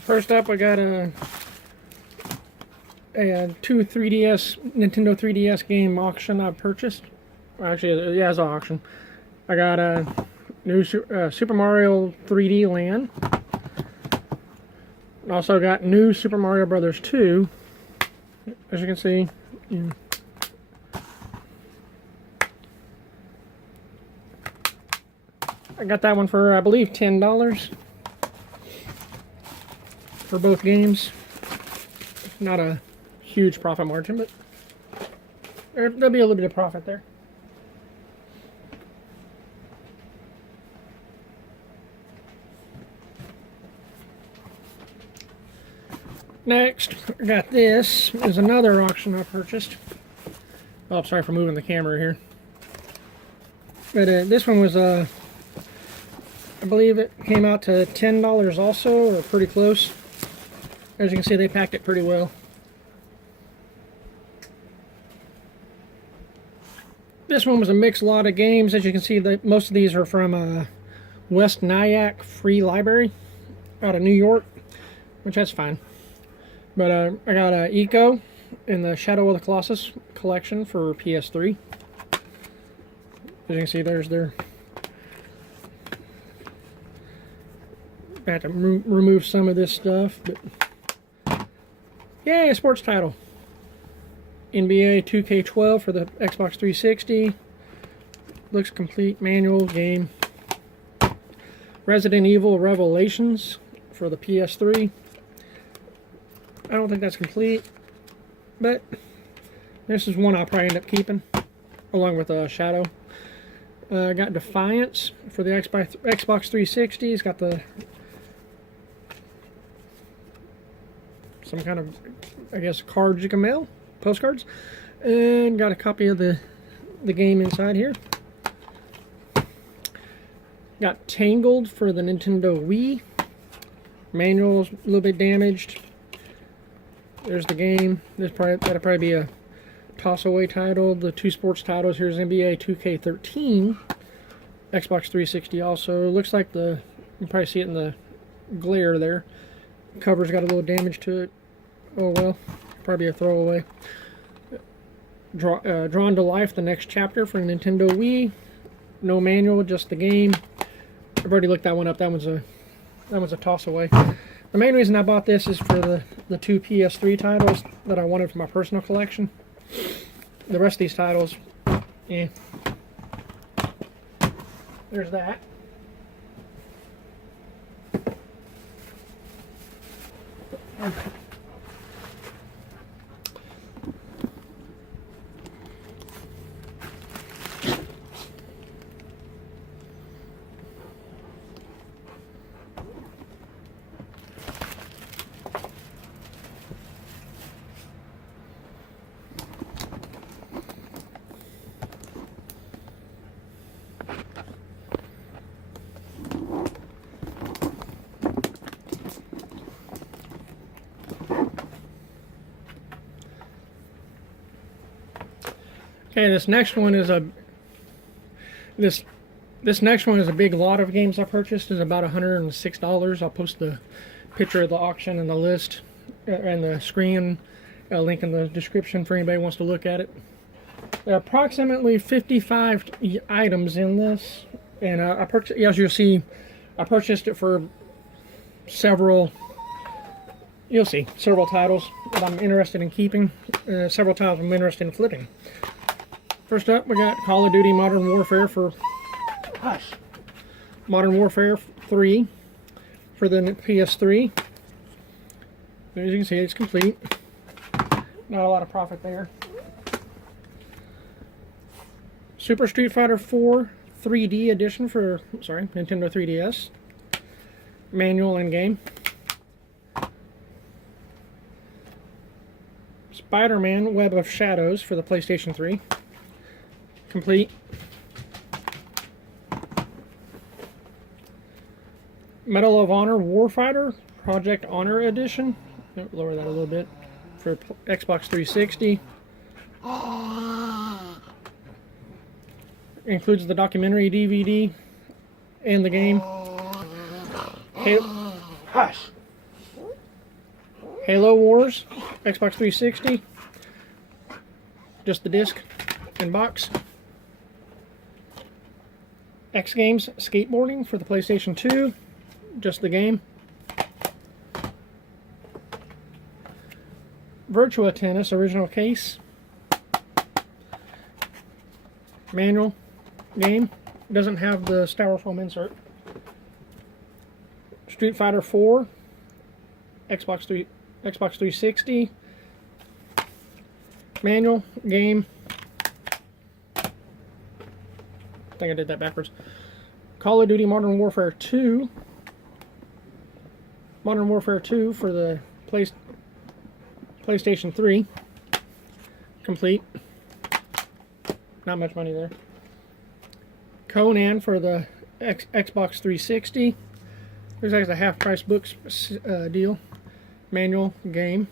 First up, I got two 3DS Nintendo 3DS game auction I purchased. Actually, yeah, it's an auction. I got a new Super Mario 3D Land. Also got new Super Mario Brothers 2. As you can see. I got that one for, I believe, $10 for both games. Not a huge profit margin, but there'll be a little bit of profit there. Next, I got this. Is another auction I purchased. Oh, I'm sorry for moving the camera here. But this one was, I believe it came out to $10 also, or pretty close. As you can see, they packed it pretty well. This one was a mixed lot of games. As you can see, most of these are from West Nyack Free Library out of New York, which that's fine. But I got Eco in the Shadow of the Colossus collection for PS3. As you can see, there's their... I had to remove some of this stuff, but... Yay, a sports title. NBA 2K12 for the Xbox 360. Looks complete. Manual game. Resident Evil Revelations for the PS3. I don't think that's complete, but this is one I'll probably end up keeping, along with Shadow. I got Defiance for the Xbox 360. It's got the some kind of, I guess, cards you can mail, postcards, and got a copy of the game inside here. Got Tangled for the Nintendo Wii. Manual's a little bit damaged. There's the game. That'll probably be a toss-away title. The two sports titles. Here's NBA 2K13. Xbox 360 also. Looks like you can probably see it in the glare there. Cover's got a little damage to it. Oh well. Probably a throwaway. Drawn to Life, the next chapter for Nintendo Wii. No manual, just the game. I've already looked that one up. That one's a toss-away. The main reason I bought this is for the two PS3 titles that I wanted for my personal collection. The rest of these titles, eh. There's that. Okay, this next one is a big lot of games I purchased. It's about $106. I'll post the picture of the auction and the list and the screen, link in the description for anybody who wants to look at it. There are approximately 55 items in this, and I purchased, as you'll see, I purchased it for several. You'll see several titles that I'm interested in keeping. Several titles I'm interested in flipping. First up, we got Call of Duty Modern Warfare for Modern Warfare 3 for the PS3. As you can see, it's complete. Not a lot of profit there. Super Street Fighter 4 3D edition for, Nintendo 3DS. Manual and game. Spider-Man Web of Shadows for the PlayStation 3. Complete. Medal of Honor Warfighter Project Honor Edition. Lower that a little bit. For Xbox 360. Includes the documentary DVD and the game. Halo Wars, Xbox 360. Just the disc and box. X Games Skateboarding for the PlayStation 2. Just the game. Virtua Tennis original case. Manual game. Doesn't have the styrofoam insert. Street Fighter 4. Xbox 360. Manual game. I think I did that backwards. Call of Duty Modern Warfare 2. Modern Warfare 2 for the PlayStation 3. Complete. Not much money there. Conan for the Xbox 360. There's actually a half price books deal. Manual game.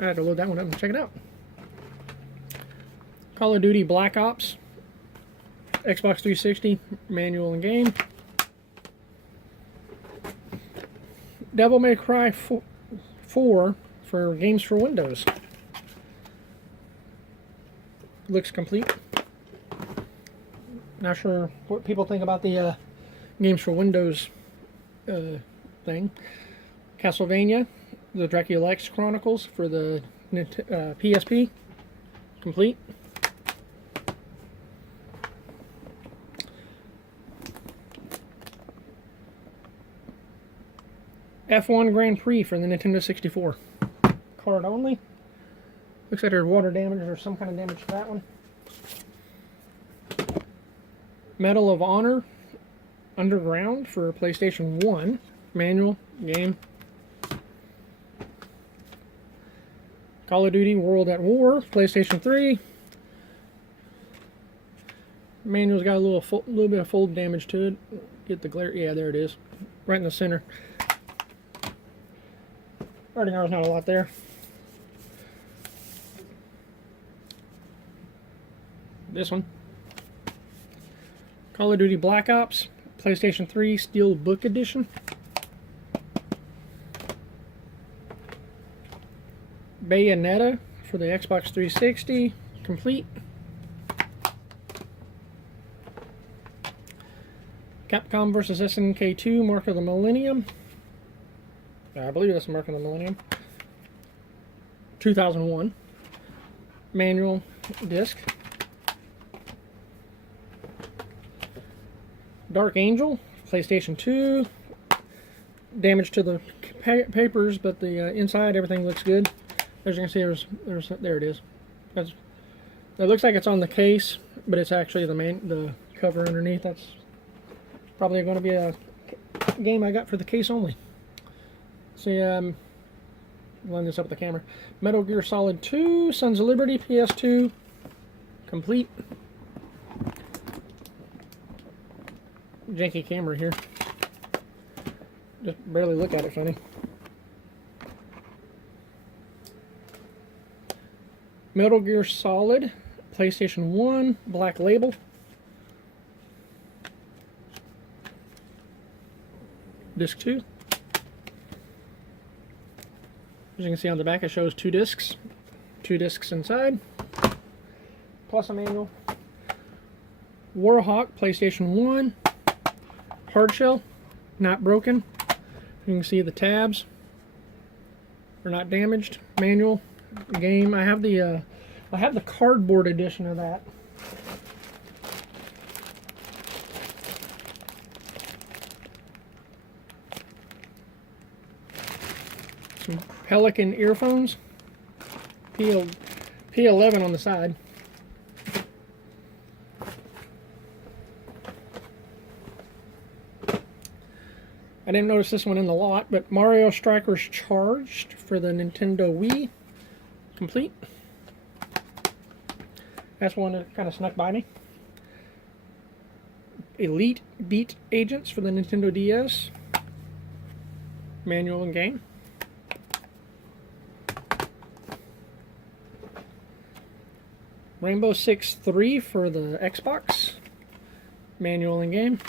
I had to load that one up and check it out. Call of Duty Black Ops. Xbox 360. Manual and game. Devil May Cry 4 for games for Windows. Looks complete. Not sure what people think about the games for Windows thing. Castlevania, the Dracula X Chronicles for the PSP. Complete. F1 Grand Prix for the Nintendo 64. Card only. Looks like there's water damage or some kind of damage to that one. Medal of Honor Underground for PlayStation 1. Manual game. Call of Duty World at War, PlayStation 3. Manual's got a little bit of fold damage to it. Get the glare. Yeah, there it is. Right in the center. Writing hour's not a lot there. This one. Call of Duty Black Ops, PlayStation 3 Steel Book Edition. Bayonetta for the Xbox 360, complete. Capcom vs. SNK 2, Mark of the Millennium. I believe that's Mark of the Millennium. 2001. Manual disc. Dark Angel, PlayStation 2. Damage to the papers, but the inside, everything looks good. As you can see, there it is. It looks like it's on the case, but it's actually the cover underneath. That's probably going to be a game I got for the case only. See, line this up with the camera. Metal Gear Solid 2, Sons of Liberty, PS2, complete. Janky camera here. Just barely look at it, funny. Metal Gear Solid, PlayStation 1, Black Label. Disc 2. As you can see on the back, it shows 2 discs. 2 discs inside. Plus a manual. Warhawk, PlayStation 1. Hardshell, not broken. You can see the tabs are not damaged. Manual, game. I have the cardboard edition of that. Some Pelican earphones. P11 on the side. I didn't notice this one in the lot, but Mario Strikers Charged for the Nintendo Wii. Complete. That's one that kind of snuck by me. Elite Beat Agents for the Nintendo DS. Manual and game. Rainbow Six 3 for the Xbox. Manual and game.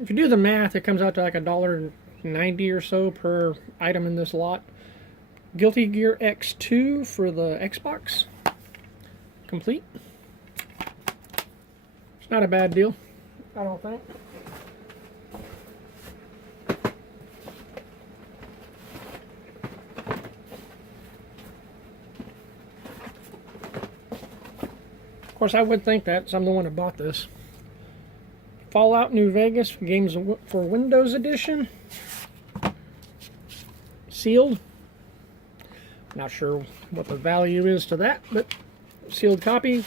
If you do the math, it comes out to like $1.90 or so per item in this lot. Guilty Gear X2 for the Xbox. Complete. It's not a bad deal, I don't think. Of course, I would think that, so I'm the one that bought this. Fallout New Vegas Games for Windows Edition. Sealed. Not sure what the value is to that, but sealed copy.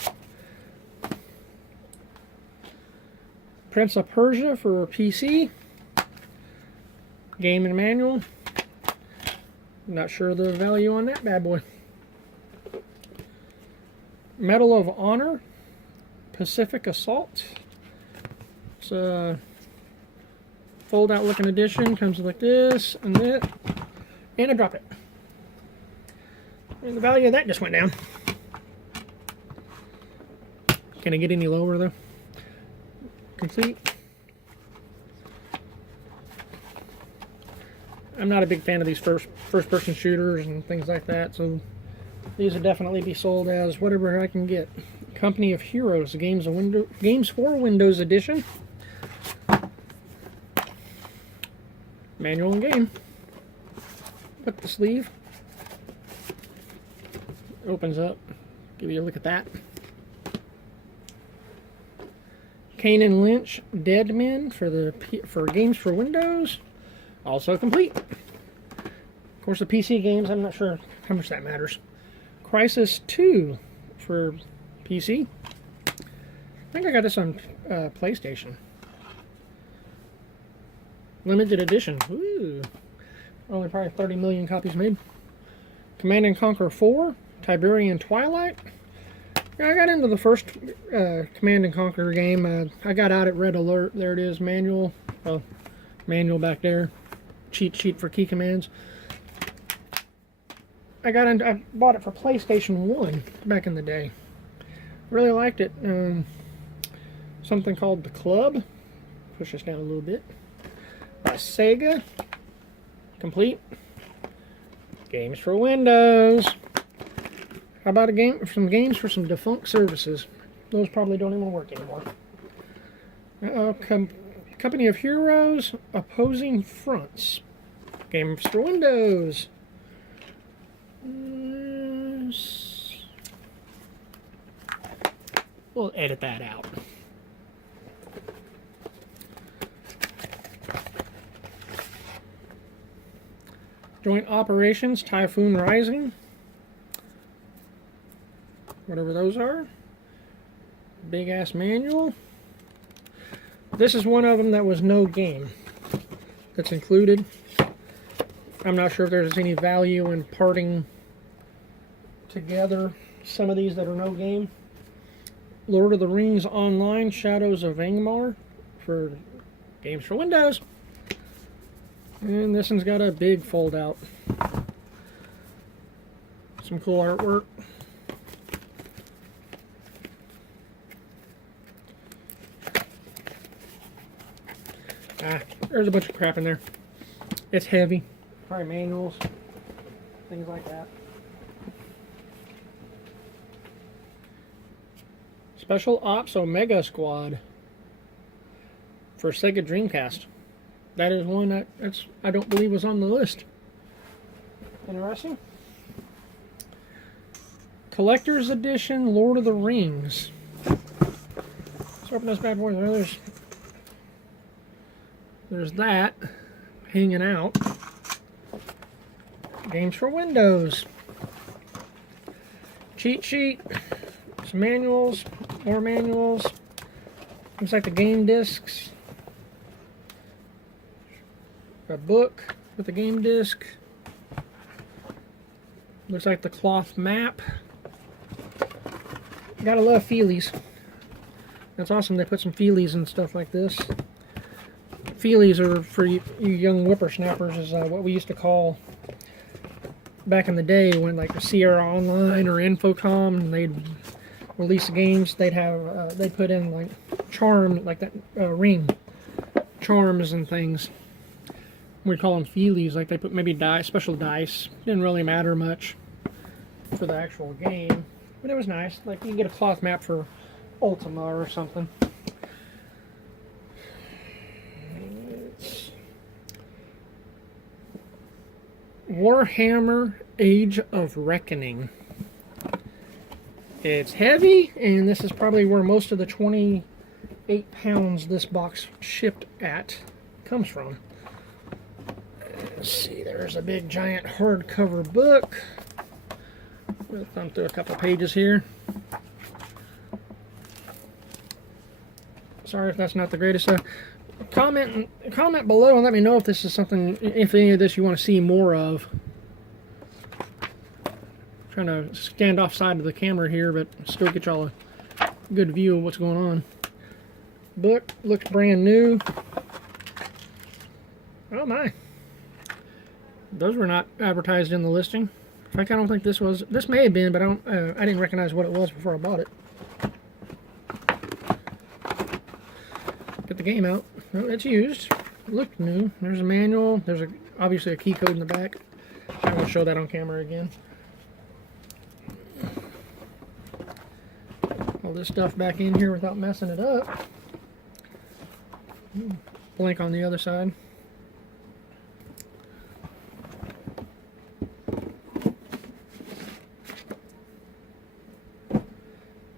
Prince of Persia for PC. Game and manual. Not sure the value on that bad boy. Medal of Honor, Pacific Assault. It's a fold-out looking edition. Comes like this and that, and I dropped it. And the value of that just went down. Can I get any lower though? Complete. I'm not a big fan of these first-person shooters and things like that, so these would definitely be sold as whatever I can get. Company of Heroes, Games for Windows Edition. Manual and game. Put the sleeve. Opens up. Give you a look at that. Kane and Lynch, Dead Men for Games for Windows. Also complete. Of course, the PC games, I'm not sure how much that matters. Crysis 2 for PC. I think I got this on PlayStation. Limited edition. Ooh. Only probably 30 million copies made. Command & Conquer 4. Tiberian Twilight. Yeah, I got into the first Command & Conquer game. I got out at Red Alert. There it is. Manual. Oh, manual back there. Cheat sheet for key commands. I bought it for PlayStation 1 back in the day. Really liked it. Something called The Club. Push this down a little bit. By Sega. Complete. Games for Windows. How about some games for some defunct services? Those probably don't even work anymore. Company of Heroes, Opposing Fronts. Games for Windows. We'll edit that out. Joint Operations, Typhoon Rising. Whatever those are. Big ass manual. This is one of them that was no game that's included. I'm not sure if there's any value in parting together some of these that are no game. Lord of the Rings Online, Shadows of Angmar for Games for Windows. And this one's got a big fold out. Some cool artwork. There's a bunch of crap in there. It's heavy. Probably manuals, things like that. Special Ops Omega Squad for Sega Dreamcast. That is one that I don't believe was on the list. Interesting. Collector's Edition Lord of the Rings. Let's open this bad boy. There's that hanging out. Games for Windows. Cheat sheet. Some manuals. More manuals. Looks like the game discs. A book with a game disc. Looks like the cloth map. Gotta love feelies. That's awesome. They put some feelies and stuff like this. Feelies are for you young whippersnappers, is what we used to call back in the day when like Sierra Online or Infocom, and they'd release games. They'd have they'd put in like charm, like that ring charms and things. We call them feelies, like they put maybe special dice. Didn't really matter much for the actual game, but it was nice. Like you can get a cloth map for Ultima or something. It's Warhammer Age of Reckoning. It's heavy, and this is probably where most of the 28 pounds this box shipped at comes from. Let's see, there's a big giant hardcover book. We'll thumb through a couple pages here. Sorry if that's not the greatest. Comment below and let me know if this is something, if any of this you want to see more of. Trying to stand off side of the camera here, but still get y'all a good view of what's going on. Book looks brand new. Oh my. Those were not advertised in the listing. In fact, I don't think this was. This may have been, but I didn't recognize what it was before I bought it. Get the game out. Oh, it's used. It looked new. There's a manual. There's obviously a key code in the back. I won't show that on camera again. All this stuff back in here without messing it up. Blank on the other side.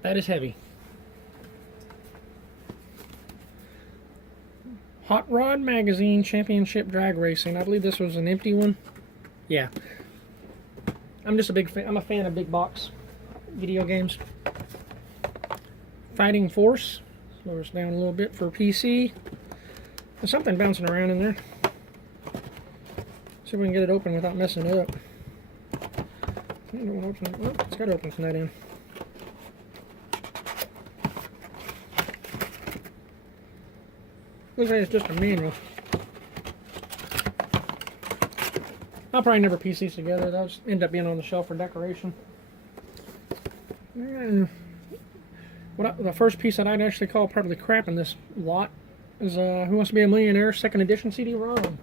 That is heavy. Hot Rod Magazine Championship Drag Racing. I believe this was an empty one. Yeah. I'm just a big fan. I'm a fan of big box video games. Fighting Force. Lower us down a little bit for PC. There's something bouncing around in there. See if we can get it open without messing it up. Oh, it's got to open from that end. Looks like it's just a manual. I'll probably never piece these together. They'll just end up being on the shelf for decoration. The first piece that I'd actually call probably crap in this lot is Who Wants to Be a Millionaire 2nd edition CD-ROM.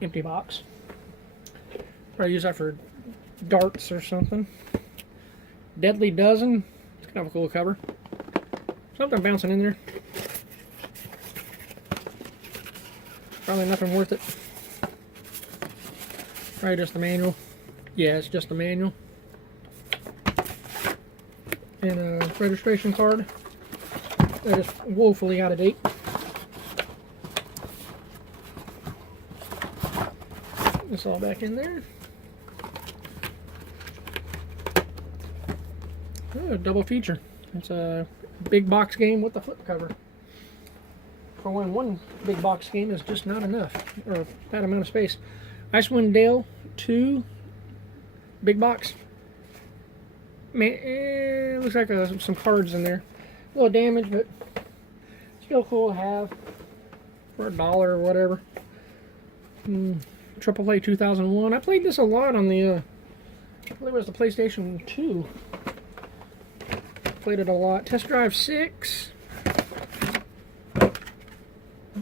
Empty box. Probably use that for darts or something. Deadly Dozen. It's kind of a cool cover. Something bouncing in there. Probably nothing worth it. Probably just the manual. Yeah, it's just the manual. And a registration card that is woefully out of date. This all back in there. Oh, double feature. It's a big box game with the flip cover. For when one big box game is just not enough, or that amount of space. Icewind Dale 2 big box. Man, looks like some cards in there. A little damage, but still cool to have for $1 or whatever. AAA 2001. I played this a lot on the, I believe it was the PlayStation 2. Played it a lot. Test Drive 6.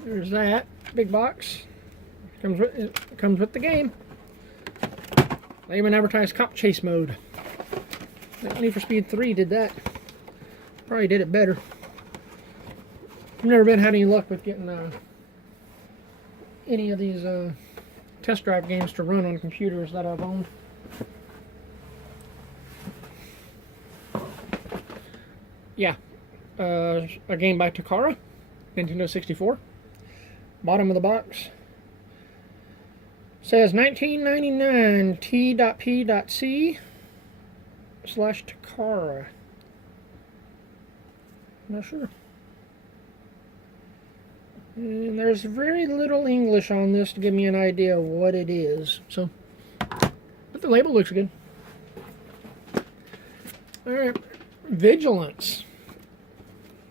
There's that big box. Comes with the game. They even advertised Cop Chase mode. Need for Speed 3 did that. Probably did it better. I've never had any luck with getting any of these test drive games to run on computers that I've owned. Yeah, a game by Takara, Nintendo 64. Bottom of the box says 1999 T.P.C/Takara. Not sure. And there's very little English on this to give me an idea of what it is. So, but the label looks good. All right, Vigilance.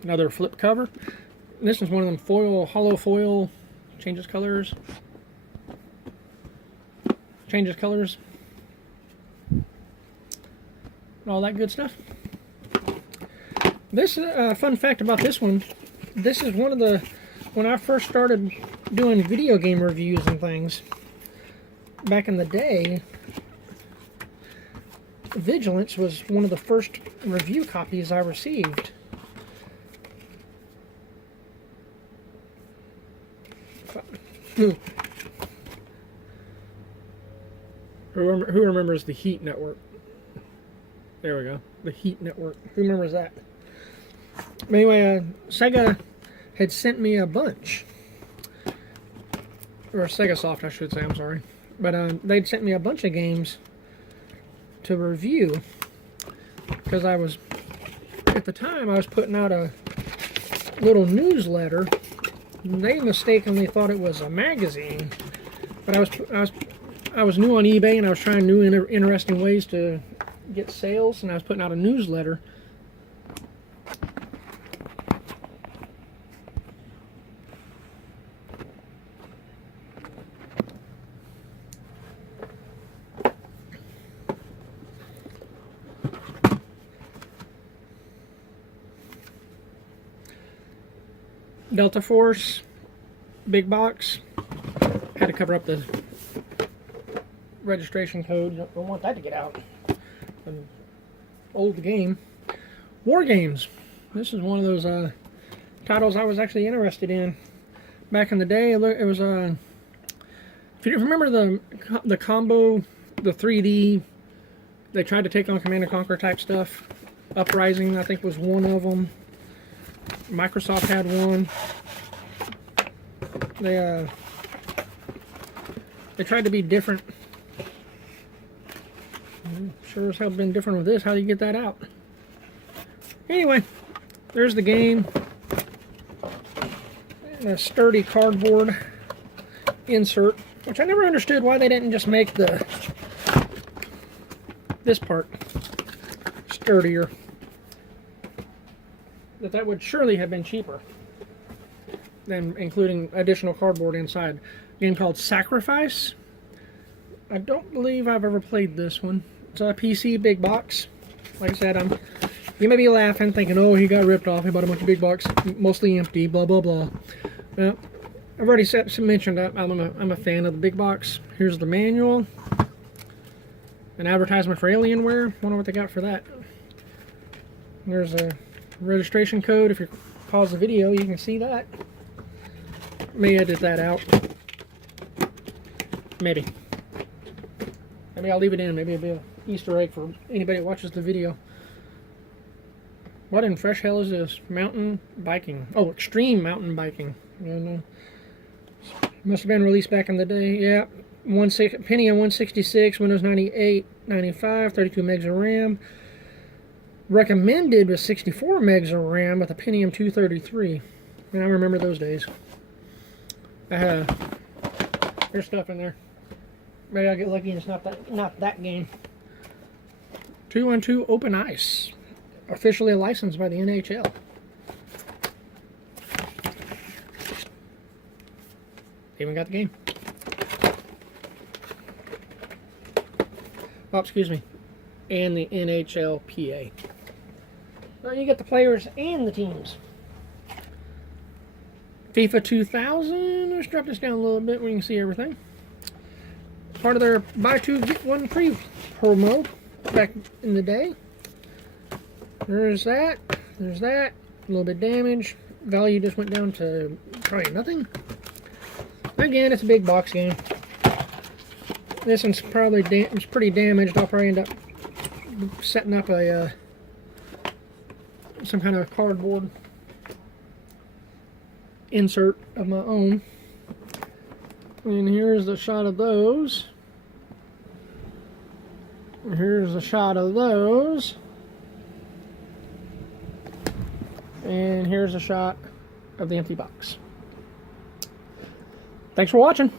Another flip cover. This is one of them hollow foil. Changes colors. All that good stuff. This fun fact about this one. This is one of the, when I first started doing video game reviews and things, back in the day, Vigilance was one of the first review copies I received. Who remembers the Heat Network? There we go. The Heat Network. Who remembers that? But anyway, Sega had sent me a bunch. Or Sega Soft, I should say, I'm sorry. But they'd sent me a bunch of games to review. Because I was, at the time, I was putting out a little newsletter. They mistakenly thought it was a magazine. But I was new on eBay, and I was trying new interesting ways to get sales, and I was putting out a newsletter. Delta Force, big box. Had to cover up the registration code. Don't want that to get out. An old game. War Games. This is one of those titles I was actually interested in back in the day. It was if you remember the combo, the 3D. They tried to take on Command and Conquer type stuff. Uprising, I think, was one of them. Microsoft had one. They tried to be different. Sure as hell been different with this. How do you get that out? Anyway, there's the game. And a sturdy cardboard insert, which I never understood why they didn't just make this part sturdier. That would surely have been cheaper than including additional cardboard inside. A game called Sacrifice. I don't believe I've ever played this one. It's a PC big box. Like I said, you may be laughing, thinking, "Oh, he got ripped off. He bought a bunch of big box, mostly empty." Blah blah blah. Well, I've already mentioned that I'm a fan of the big box. Here's the manual. An advertisement for Alienware. Wonder what they got for that. There's a registration code. If you pause the video, you can see that. May edit that out. Maybe I'll leave it in. Maybe it'll be an Easter egg for anybody that watches the video. What in fresh hell is this? Mountain biking. Oh, extreme mountain biking. Must have been released back in the day. Yeah, Pentium 166, Windows 98, 95, 32 megs of RAM. Recommended was 64 megs of RAM with a Pentium 233. And I remember those days. There's stuff in there. Maybe I'll get lucky and it's not that game. 212 Open Ice. Officially licensed by the NHL. Even got the game. Oh, excuse me. And the NHLPA. Now you get the players and the teams. FIFA 2000. Let's drop this down a little bit where you can see everything. Part of their buy two get one free promo back in the day. There's that. There's that. A little bit damaged. Value just went down to probably nothing. Again, it's a big box game. This one's probably it's pretty damaged. I'll probably end up setting up some kind of cardboard insert of my own. And here's the shot of those. Here's a shot of those. And here's a shot of the empty box. Thanks for watching.